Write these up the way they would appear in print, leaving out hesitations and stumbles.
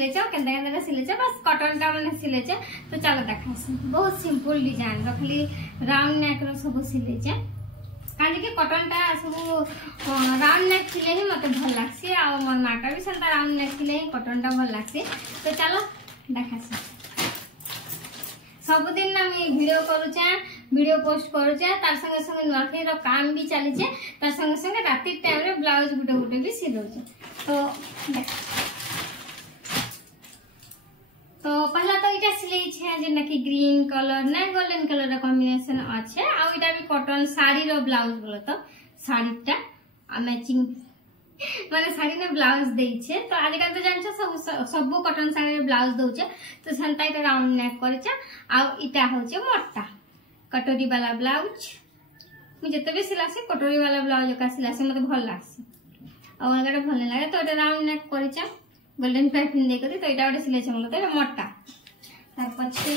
सिलेचे केंदा केंदा सिलेचे बस कॉटन टा माने सिलेचे। तो चलो देखा बहुत सिंपल डिजाइन रखली राउंड नेक रो सब सिलेचे काजे के कॉटन टा सब राउंड नेक सिले ही मते भल लागसी आ मोर माटा भी सेंता राउंड नेक सिले ही कॉटन टा भल लागसी। तो चलो देखा सब दिन ना मैं वीडियो करूचे वीडियो पोस्ट करूचे तार संगे संगे नुआखाई रो काम भी चली छे तार संगे संगे राती टाइम रे ब्लाउज गुटे गुटे भी सिलौचे। तो पहला तो इटा सिलाई छे जेना कि ग्रीन कलर ना गोल्डन कलर रा कॉम्बिनेशन अच्छे आ इटा भी कॉटन साड़ी रो ब्लाउज बोलो तो साड़ीटा आ मैचिंग माने साड़ी ने ब्लाउज देई छे। तो आजकल तो जानछो सब कॉटन साड़ी रे ब्लाउज दोचे तो सेंता इटा राउंड नेक करछा आ इटा होचे मोटा कटोरी वाला ब्लाउज मु जते भी सिलासी कटोरी वाला ब्लाउज का सिलासी मते भल लागसी आ अलगाटा भल लागे। तो इटा round neck Karsha golden piping दे करी तो इटा गोटे सिलेछे मतलब तो मोटा तार पछे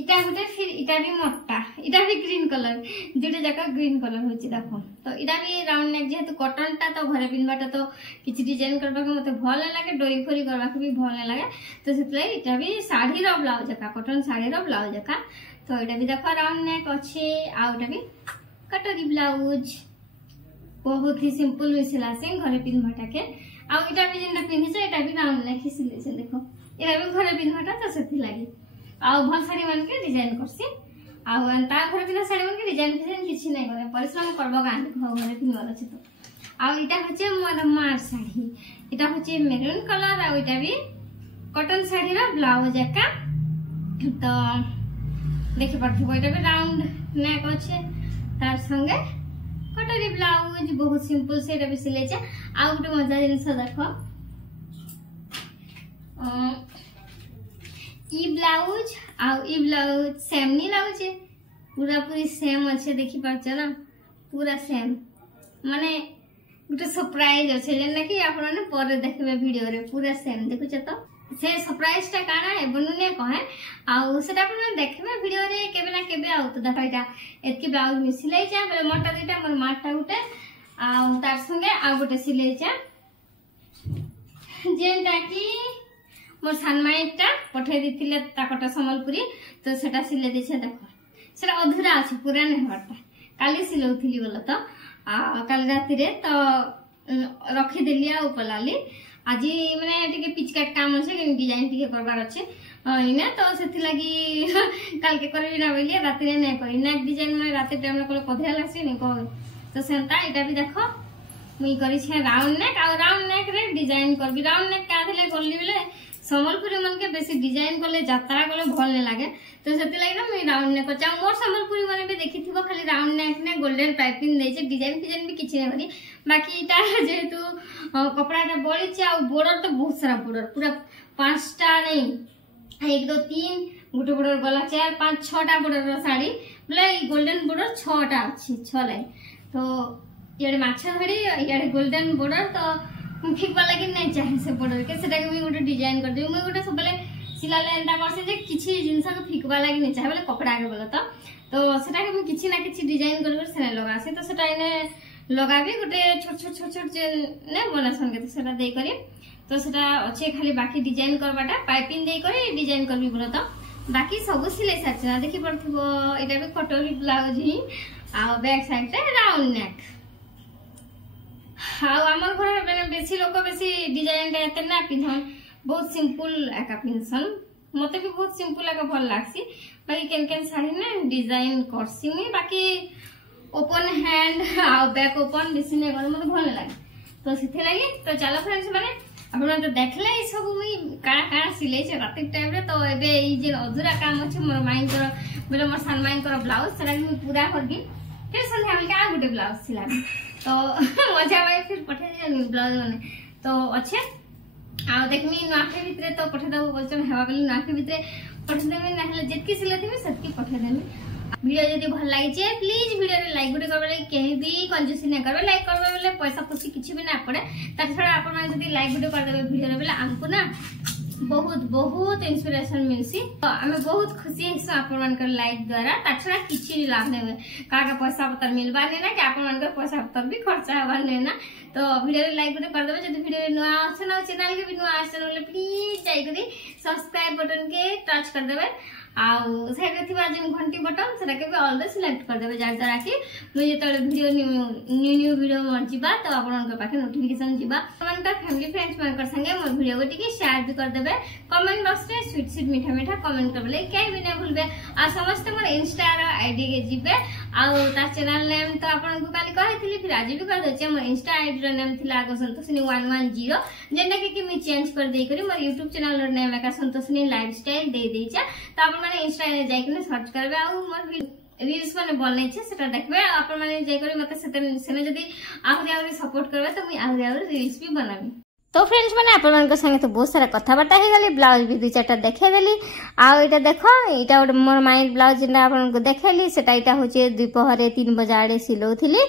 इटा गोटे फिर इटा भी मोटा इटा भी ग्रीन कलर दुटा जका ग्रीन कलर होची देखो। तो इटा भी राउंड नेक जेहेतु कॉटन टा तो घरे पिनबाटा तो किछि डिजाइन करबा के मते भल लागे डोरी फोरी करबा के भी भल लागे। तो सेतले इटा भी साड़ी रो ब्लाउज जका कॉटन साड़ी रो ब्लाउज जका। तो इटा भी देखो राउंड नेक अच्छे आ इटा भी कटोरी ब्लाउज बहुत ही सिंपल भी सिलासे घरे पिनबाटा के आ इटा भी जेंटा पिन्हि छै इटा भी राउंड नेक सिले छै देखो इटा भी घरे पिनबाटा तो सेति लागि आ भल साड़ी मन के डिजाइन करसी आ ता घरे पिना साड़ी मन के डिजाइन किछि नै करे परिश्रम करबो गान घरे पिनवाला छै। तो आ इटा होचे मोर मार साड़ी इटा होचे मेरून कलर आ इटा भी कॉटन साड़ी रा ब्लाउज एका। तो देखि पड़थिबो इटा भी राउंड नेक अछि तार संगे कटोरी ब्लाउज बहुत सिंपल से इटा भी सिले छै। आ गोटे मजा जिनिस देखो ई ब्लाउज सेम नहीं लागे पूरा पूरी सेम अच्छे देखि पारछ ना पूरा सेम माने गोटे सरप्राइज अच्छे जेना कि आपण ने पर देखबे वीडियो रे पूरा सेम देखुछ। तो से सरप्राइज टा काना है बनुने कहे आ सेटा आपण देखबे वीडियो रे केबे ना केबे आ। तो देखा इटा एतकी ब्लाउज में सिलाई छै बेले मोटा दिटा मोर माटा गुटे आ तार संगे आ गोटे सिलाई छै जेंटा कि मोर सानमाईटा पठे दिथिले ताकटा संबलपुरी। तो सेटा सिले देछे देखो सेटा अधूरा अछि पूरा नै हटा काली सिलौथिली बोला। तो काली राती रे तो रखी देली आ उपलाली आज माने टिके पिचकाट काम अछि कि डिजाइन टिके करबार अछि इने। तो सेथि लागि काल के करबी ना बोलिए राती रे नै करी नेक डिजाइन माने राती टाइम रे कोले कधिया लागसी नै को। तो सेंता इटा भी देखो मुई करी छे राउंड नेक आ राउंड नेक रे डिजाइन करबी राउंड नेक का दिले करली बेले संबलपुरी मन के बेसी डिजाइन करले यात्रा करले भल नै लागे। तो सेति लागि ना मैं राउंड नेक करचा मोर संबलपुरी माने भी देखिथिबो खाली राउंड नेक ने गोल्डन पाइपिंग दै छै डिजाइन फिजाइन भी किछि नै करी बाकी इटा जेहेतु कपड़ाटा बड़ी छै आ बॉर्डर तो बहुत सारा बॉर्डर पूरा 5टा नै 1 2 3 गुटे बॉर्डर गला 4 5 6टा बॉर्डर साड़ी बोले गोल्डन बॉर्डर 6टा अछि 6 लाइन। तो याडे माछा धड़ी याडे गोल्डन बॉर्डर तो फिकवा लगी नहीं चाहे से बॉर्डर के सेटा के गोटे डिजाइन कर दे मैं गोटे सबले सिलाले एंता करसे जे किछि जिंस के फिकवा लगी नहीं चाहे बोले कपड़ा के बोला। तो सेटा के मैं किछि ना किछि डिजाइन कर सेने लगा से तो सेटा इने लगाबी गोटे छोट छोट ने बनासन के तो सेटा दे करी। तो सेटा अच्छे खाली बाकी डिजाइन करबाटा पाइपिंग दे करी डिजाइन करबी बोला। तो बाकी सब सिले साचना देखि पड़थिबो एटा भी कटोरी ब्लाउज ही आ बैक साइड रे राउंड नेक हाँ आमर घर में बेसी लोक बेसी डिजाइन एते ना पिन्हन बहुत सिंपल एका पिन्हसन मते भी बहुत सिंपल एका भल लागसी बाकी केन केन साड़ी ना डिजाइन करसी मुई बाकी ओपन हैंड आ बैक ओपन बेसी नै कर मते भल लागे। तो सेथे लागि तो चलो फ्रेंड्स माने आपण तो देखले ई सब मुई का सिले छै रात टाइम रे। तो एबे ई जे अधूरा काम अछि मोर माइन कर बोले मोर सान माइन कर ब्लाउज सेरा मुई पूरा करबी फिर संध्या बेले आ गुटे ब्लाउज सिलाबी। तो मजा भाई फिर पठे दिया ब्लाउज माने तो अच्छे आ देखमी नाके भितरे तो पठे दबो बोलछन हेवा बेले नाके भितरे पठे देमी ना हले जेतकी सिलेथिबी सेतकी पठे देमी। वीडियो जदी भल लागि जे प्लीज वीडियो रे लाइक गुटे करबे केही भी कंजूसी नै करबे लाइक करबे बोले पैसा खुशी किछि भी ना पड़े ता छडा आपन माने जदी लाइक गुटे कर देबे वीडियो रे बोले हमको ना बहुत बहुत इंस्पिरेशन मिलसी। तो आमे बहुत खुशी हेसु आपन मानकर लाइक द्वारा ताछड़ा किछि लाभ नै होय काका पैसा पतर मिलबा नै ना कि आपन मानकर पैसा पतर भी खर्चा हबा नै ना। तो वीडियो रे लाइक कर देबे जदी वीडियो नुआ आछन और चैनल के भी नुआ आछन बोले प्लीज जाई करी सब्सक्राइब बटन के टच कर देबे आउ साइड रे थिबा जे घंटी बटन सेटा के भी ऑल द सिलेक्ट कर देबे जार द्वारा कि मु जेतले वीडियो न्यू वीडियो मन जिबा तो आपन मानकर पाखे नोटिफिकेशन जिबा अपन का फैमिली फ्रेंड्स मानकर संगे मोर वीडियो को टिके शेयर भी कर देबे कमेंट बॉक्स रे स्वीट स्वीट मीठा मीठा कमेंट करबले के भी नै भूलबे आ समस्त मोर इंस्टा रो आईडी के जिबे आउ ता चैनल नेम तो आपन को काली कहैथिली फिर आज भी कर दे मोर इंस्टा आईडी रो नेम थिला आगो संतोषिनी 110 जेना कि मी चेंज कर देई करी मोर YouTube चैनल रो नेम का संतोषिनी लाइफस्टाइल दे देइछा तो आपन माने इंस्टा रे जाई के सर्च करबे आउ मोर रील्स माने बनले छे सेटा देखबे आपन माने जाई करी मते सेने जदी आहुरी सपोर्ट करबे तो मी आहुरी रील्स भी बनाबी। तो फ्रेंड्स मैंने आप संगे तो बहुत सारा कथबार्ता हो गली ब्लाउज भी 2-4टा देखेदेली आईटा देख यहाँ गोटे मोर माइंड ब्लाउज जेना आपको देखेली सेटा यहाँ हूँ दुपहर 3 बजे आड़े सिलौली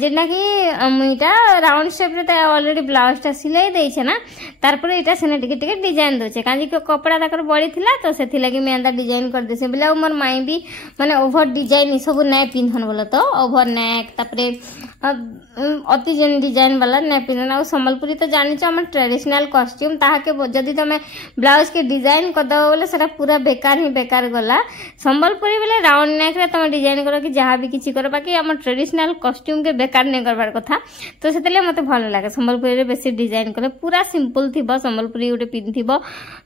जेना कि मुईटा राउंड शेप रे ऑलरेडी ब्लाउजटा सिलाई देछे ना तारपर यहाँ सेने टिके डिजाइन दोचे काजी कपड़ा तक बड़ी थिला तो से लगी मैं एंता डिजाइन कर देसे बोले मोर माई भी माने ओभर डिजाइन सब नाय पिंधन बोले तो ओभर नेक तापरे अति जेन डिजाइन वाला नाय पिंधन आ संबलपुरी तो जानि हमर ट्रेडिशनल कॉस्ट्यूम ताहाके जदि तमे ब्लाउज के डिजाइन कर दो बोले सेटा पूरा बेकार ही बेकार गला संबलपुरी बोले राउंड नेक रे तमे डिजाइन करो कि जहां भी किछि करो बाकी हमर ट्रेडिशनल कॉस्ट्यूम के बेकार नै करबार कथा तो सेतले मते भल लागे संबलपुरी रे बेसी डिजाइन करे पूरा सिंपल थिबो संबलपुरी उटे पिन थिबो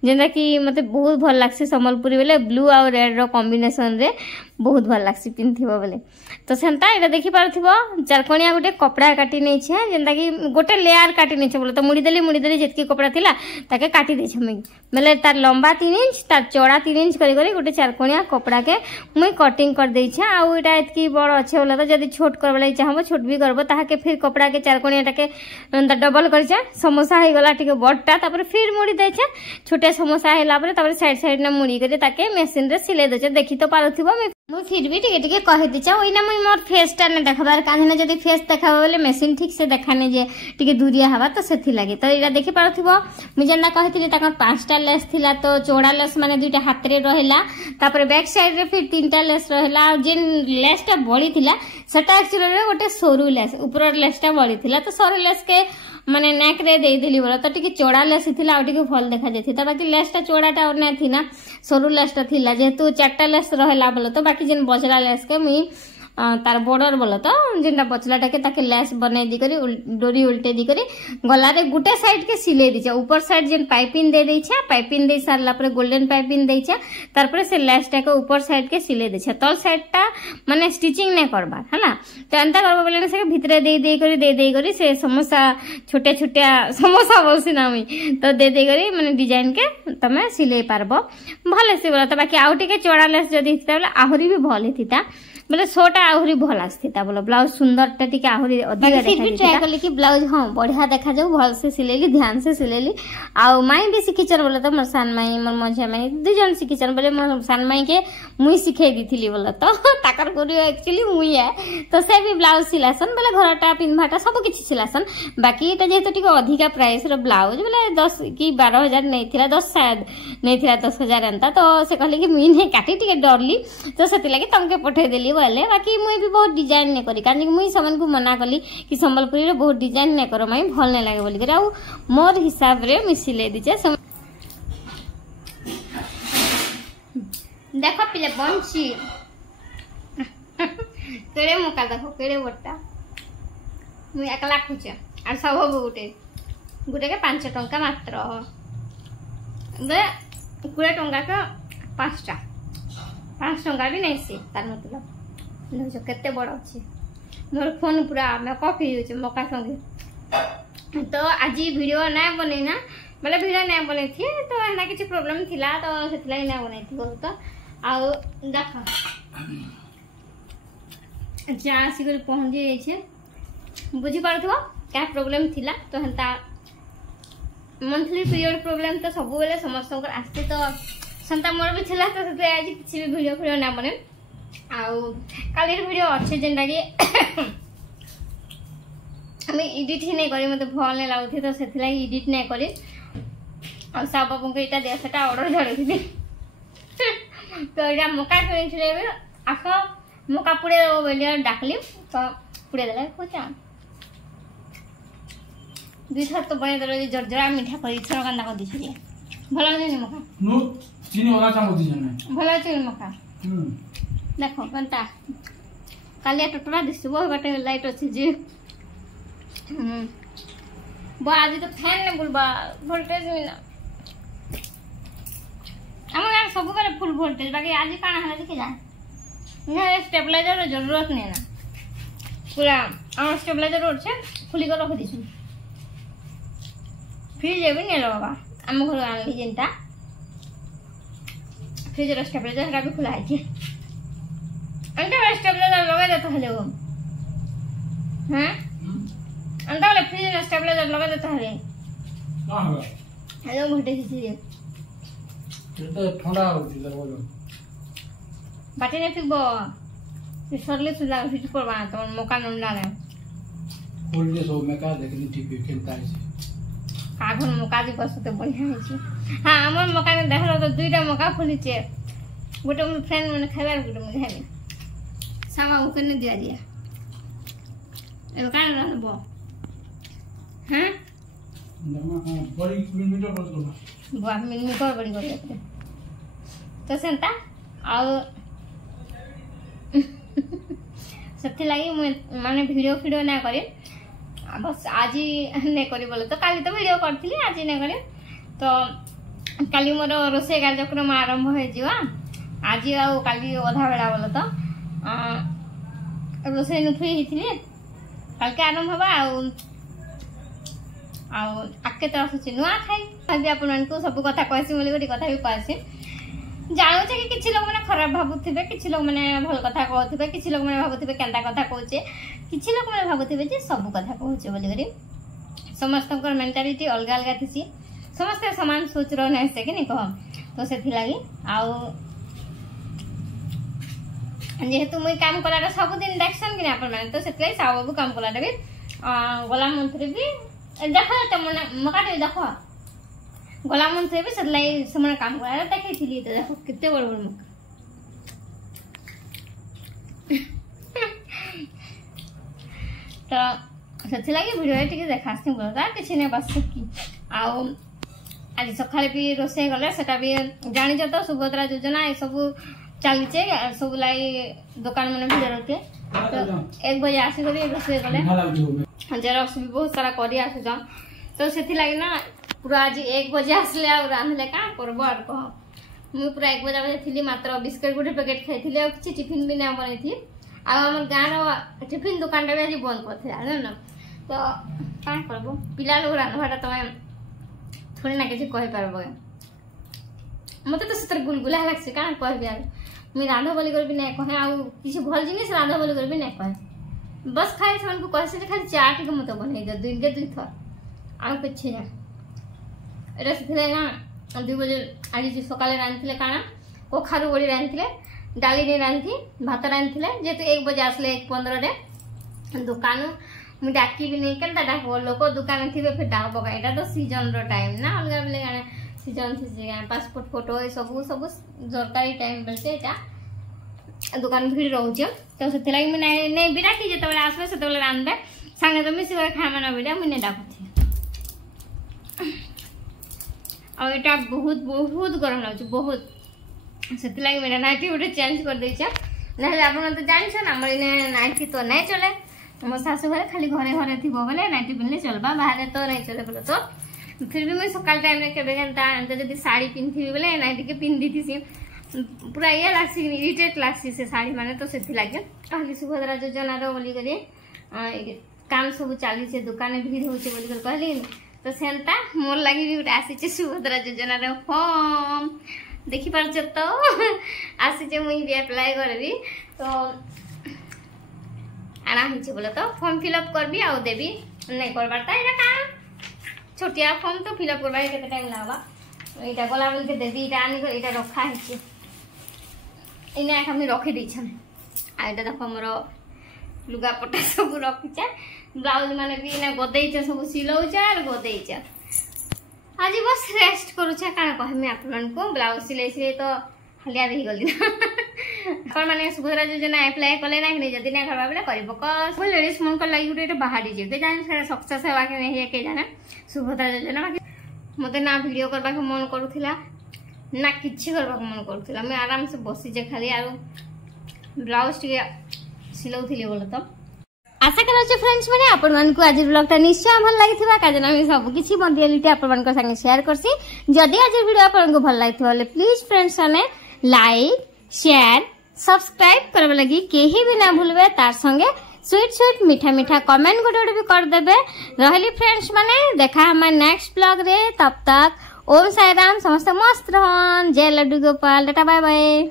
जेना कि मते बहुत भल लागसी संबलपुरी बोले ब्लू और रेड रो कॉम्बिनेशन रे बहुत भल लागसी पिन थिबो बोले तो सेंता एटा देखि पारथिबो चारकोणिया गुटे कपड़ा काटी नै छै जेंता कि गोटे लेयर काटी नै छै बोले तो मुड़ी देली जेतकी कपड़ा थिला ताके काटी दे छै मुई बोले तार लंबा 3 इंच तार चौड़ा 3 इंच करी करी गोटे चारकोणिया कपड़ा के मुई कटिंग कर दे छै आ एटा एतकी बड़ अच्छे बोले तो जदी छोट करबले चाहबो छोट भी करबो ताके फिर कपड़ा के चारकोणिया टाके डबल कर छै समोसा हे गला टिके बड़टा तापर फिर मुड़ी दे छै छोटे समोसा हेला पर तापर साइड साइड ने मुड़ी करे ताके मशीन रे सिले दे छै देखि तो पारथिबो मुई फिर भी टिके कहि दी छै ओइना मुई मोर फेस टा ने देखबार काजने जदी फेस देखाबो बोले मशीन ठीक से देखाने जे टिके दूरिया हवा तो सेथि लागे तो इरा देखि पारथिबो मुई जेना कहितली ताकर 5टा लेस थिला तो चौड़ा लेस माने 2टा हाथ रे रहला तापर बैक साइड रे फिर 3टा लेस रहला और जेन लेसटा बड़ी थिला सेटा एक्चुअली रे गोटे सोरू लेस ऊपर लेसटा बड़ी थिला तो सोरू लेस के माने नेक रे दे देली बोला तो टिके चौड़ा लेस थिला और टिके फल देखा जेथि त बाकी लेसटा चौड़ाटा और नै थिना सोरू लेसटा थिला जेतु 4टा लेस रहला बोला तो बाकी जेन बचला लेस के मुई तार बॉर्डर बोला तो जेना बचला टाके ताके लेस बने दी करी डोरी उल्टे दी करी गला रे गुटे साइड के सिले दी छै ऊपर साइड जेन पाइपिंग दे दै छै पाइपिंग दे सारला पर गोल्डन पाइपिंग दे छै तार पर से लेस टाके ऊपर साइड के सिले दै छै तल साइड टा माने स्टिचिंग नै करबा हला तो एंता करबो बोले से भितरे दे करी से समोसा छोटे छोटे समोसा बोलसी ना मी तो दे करी माने डिजाइन के तमे सिले पारबो भले से बोला तो बाकी आउ टिके चौड़ा लेस जदी हिता बोले आहुरी भी भले हिता बोले सोटा आहुरी भल आस्थिता बोलो ब्लाउज सुंदर टा टिके आहुरी अधिक देखा भी ट्राई करली कि ब्लाउज हां बढ़िया देखा जाऊ भल से सिलेली ध्यान से सिलेली आ माई भी सिखिचर बोले तो मोर सान माई मोर मझिया माई दु जन सिखिचर बोले मोर सान माई के मुई सिखाई दिथिली बोले तो ताकर गुरु एक्चुअली मुई है तो से भी ब्लाउज सिलासन बोले घरटा पिनभाटा सब किछि सिलासन बाकी एटा जेतो टिके अधिका प्राइस रो ब्लाउज बोले 10 की 12000 नै थिला 10 शायद नै थिला 10000 एंता तो से कहले कि मुई नै काटी टिके डरली तो सेति लागि तमके पठे देली बोले बाकी मुई भी बहुत डिजाइन नै करी कानी मुई समन को मना कली कि संबलपुरी रे बहुत डिजाइन नै करो माई भल नै लागे बोली करे आ मोर हिसाब रे मिसिले दी छै देखो पिले बंची केड़े मुका देखो केड़े बट्टा मुई 1 लाख खुचे आ सब हो गुटे गुटे के 5 टंका मात्र बे 20 टंका का 5टा 5 टंका भी नहीं से तार मतलब देखो केते बड़ अछि मोर फोन पूरा मेकअप हो छै मका संगे तो आज वीडियो ना बनै ना बोले वीडियो ना बनै थी तो एना किछि प्रॉब्लम थिला तो सेतला ना बनै थी तो आ देखो जहाँ सिकर पहुँच जाए छे बुझी पारथो क्या प्रॉब्लम थिला तो हंता मंथली पीरियड प्रॉब्लम तो सब बेले समस्त आसते तो संता मोर भी थिला तो से आज किसी भी वीडियो ना बने आउ काली वीडियो अच्छे जेनटा कि हमें एडिट ही नहीं करी मते भल नहीं लागुथि तो सेथिला एडिट नहीं करी साहू बाबू को यहाँ दिया सेटा ऑर्डर धरी तो यहाँ मका किए आस मका पुड़े देव बोलिए डाकली तो पुड़े देला पूछा 2 थर तो बने देल जर्जरा मीठा कर इथर कांदा कर दी भल नहीं मका नो चीनी वाला चामच दी जने भल चीनी मका देखो कंता कालिया टोटरा दिसबो बाटे लाइट अछि जे बा आज तो फैन ने बुलबा वोल्टेज में ना हम यार सब करे फुल वोल्टेज बाकी आज काना हला देखि जा यहाँ स्टेबलाइजर जरूरत नहीं ना पूरा आम स्टेबलाइजर रोड से खुली कर रख दी फ्रिज भी नहीं लगा आम घर आनी जेनटा फ्रिज स्टेबलाइजर भी खुला है अंटा स्टेबलाइजर लगा देता है लोग हाँ अंटा वाले फ्रिज स्टेबलाइजर लगा देता है कहाँ होगा हेलो मोटे खींची ये तो ठंडा होती है बोलो बाटी नहीं फिर वो सरले सुला फिर पर बना तो मौका नहीं डाले फुल डे सो में का देखनी टीवी खेलता है कागन मौका दी बस तो बढ़िया है हाँ हमर मौका में देख लो तो 2टा मौका खुली छे गोटे मोर फ्रेंड माने खाइबार गोटे मुझे खाइबे सामा उके ने दिया दिया ए कान रहबो हैं नमा बड़ी मिलीमीटर कर दो बुआ मिलीमीटर बड़ी कर तो सेंता आ से लगी माने वीडियो ना करे बस आज नहीं करी बोले तो काली तो वीडियो करती आज नहीं करे तो काली मोर रोसे कार्यक्रम आरंभ हो आज काली अधा बेला बोले तो रोसे नुफी होती काल के आरंभ हवा आके तो आसूँ नुआ खाई भाभी आपको सब कथा कहसी बोली गोटे कथा भी कहसी जानुचे कि किसी लोग मैंने खराब भावुवे किसी लोग मैंने भल कथा कहते किसी लोग मैंने भावुवे केन्ता कथा कहचे किसी लोग मैंने भावुवे जे सब कथा कहचे बोलिक समस्त मेंटालिटी अलग अलग थी समस्ते सामान सोच रहे से कि नहीं कह तो से लगी जेहेतु मुई काम कला सबुदिन देखसन कि आप तो से साहू बाबू काम कला भी गला मंत्री भी देख मका देख गला मंत्री भी से काम करा देखी तो देखो कितने बड़ बड़ मका तो से लगी वीडियो टे देखासी बोलता किसी नहीं बस कि आज सकाଳେ भी रोसे गले सेटा भी जानी तो सुभद्रा योजना ये सब चलीचे सब लाई दुकान मैंने भिड़ रखे तो 1 बजे आसिक रोसे गले जेरक्स भी बहुत सारा कर आसुन तो से लगी ना पूरा आज 1 बजे आसले आ रांधले क्या करब आर कह मुझे पूरा 1 बजे थी मात्र बिस्किट गोटे पैकेट खाई और किसी टिफिन भी नहीं बनई थी आम गाँव टिफिन दुकान भी आज बंद कर ना तो क्या करब पिला लोग रांधवाटा तुम थोड़ी ना किसी कही पार मत तो से गुलगुला लगे क्या कह मुझे रांध बोली भी नहीं कहे आउ किसी भल जिन रांध बोली भी नहीं कहे बस खाए से कहे खाली चा टे मत बनई दे 2 थर आउ कि ना एटा से ना 2 बजे आज सकाले रांधे काना कखारू बड़ी रांधे डाली नहीं रांधि भात रांधे जेहेतु 1 बजे आसले 1:15 दुकान मुझे डाकी भी नहीं क्या डाक लोक दुकान थे फिर डाक पका यहाँ तो सीजन टाइम ना अलग बेले क्या सीजन थी पासपोर्ट फोटो ये सब सब दरकारी टाइम बेलचे यहाँ दुकान भिड़ रोचे तो से नहीं भी डाकी जो आसबे से रांधे सांगे तो मिस खाए ना बिड़ा मुझे डाकुथी और यहाँ बहुत बहुत गरम लगे बहुत से मेरा नाइटी गोटे चेंज कर देचे ना आप तो जानछे आम नाइटी तो नहीं चले मो शाशु घरे खाली घरे घरे थी बोले नाइटी पिंधले चलबा बाहर तो नहीं चले बोले तो फिर भी मुझे सकाल टाइम में केवे जब साड़ी पिंधि बोले नाइटी के पिंधि थी पूरा ये लग्सी इरिटेट लग्सी से साड़ी माने तो से लगे कहली सुभद्रा योजना बोलिक काम सब चली दुकान भीड़ होचे बोलिक कहली तो सेंता मोर लगी भी गोटे आसी सुभद्रा योजना फॉर्म देखी पार तो आसी मुझे भी अप्लाई करबी तो आना ही बोले तो फॉर्म फिलअप करबी आ देवी नहीं करबार का छोटिया फॉर्म तो फिलअप करवा के टाइम लगवा यहाँ गला बेल के देवी यहाँ आनिक यहाँ रखा है इना आम रखी देछन आ यहाँ देख मोर लुगापटा सब रखीचे ब्लाउज माने भी इना गदेइचे सब सिलौचे और गदेइचे आज बस रेस्ट करूछे काना कहमी आपन को ब्लाउज सिले तो हलिया रही गली अपन माने सुभद्रा योजना अप्लाई कले ना कि जदी ना करबा बेला करिबो कस लेडीज मन को लागि उठे बाहरी जे के जान से सक्सेस हेबा के नहीं के जाना सुभद्रा योजना बाकी मते ना वीडियो करबा के मन करूथिला ना किछि करबा के मन करूथिला मैं आराम से बसी जे खाली आरो ब्लाउज टिके सिलौथिले बोल तो आशा करूँ फ्रेंड्स मैंने आपण को आज ब्लॉगटा निश्चय भल लगी कारण आम सब किसी बंधियाली आपण संगे शेयर करसी जदि आज वीडियो आपण को भल लगी प्लीज फ्रेंड्स मैंने लाइक शेयर सब्सक्राइब करबे लगी केही भी ना भूलबे तार संगे स्वीट स्वीट मीठा मीठा कमेंट गोटे भी कर देबे रहली फ्रेंड्स मैंने देखा हमारे नेक्स्ट ब्लॉग रे तब तक ओम साई राम समस्त मस्त रहन जय Laddu Gopal tata bye bye.